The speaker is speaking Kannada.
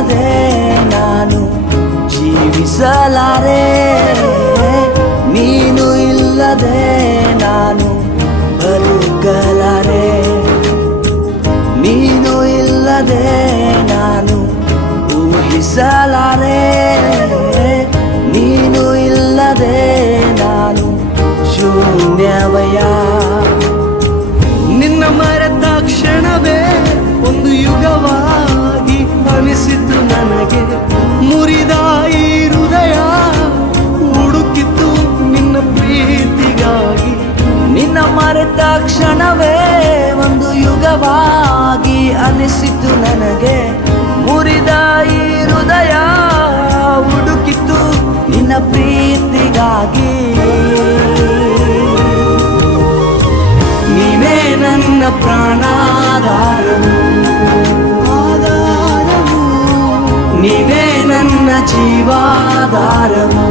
ಇಲ್ಲದೆ ನಾನು ಜೀವಿಸಲಾರೆ, ನೀನು ಇಲ್ಲದೆ ನಾನು ಬದುಕಲಾರೆ, ನೀನು ಇಲ್ಲದೆ ನಾನು ಊಹಿಸಲಾರೆ, ನೀನು ಇಲ್ಲದೆ ನಾನು ಶೂನ್ಯವಯ. ನಿನ್ನ ಮರೆತ ಕ್ಷಣವೇ ಒಂದು ಯುಗವಾಗಿ ಅನಿಸಿತು ನನಗೆ, ಮುರಿದ ಈ ಹೃದಯ ಹುಡುಕಿತು ನಿನ್ನ ಪ್ರೀತಿಗಾಗಿ. ನಿನ್ನ ಮರೆತ ಕ್ಷಣವೇ ಒಂದು ಯುಗವಾಗಿ ಅನಿಸಿತು ನನಗೆ, ಮುರಿದ ಈ ಹೃದಯ ಹುಡುಕಿತು ನಿನ್ನ ಪ್ರೀತಿಗಾಗಿ. ನೀನೇ ನನ್ನ ಪ್ರಾಣಾಧಾರವು, ನೀನೇ ನನ್ನ ಜೀವಾಧಾರವು.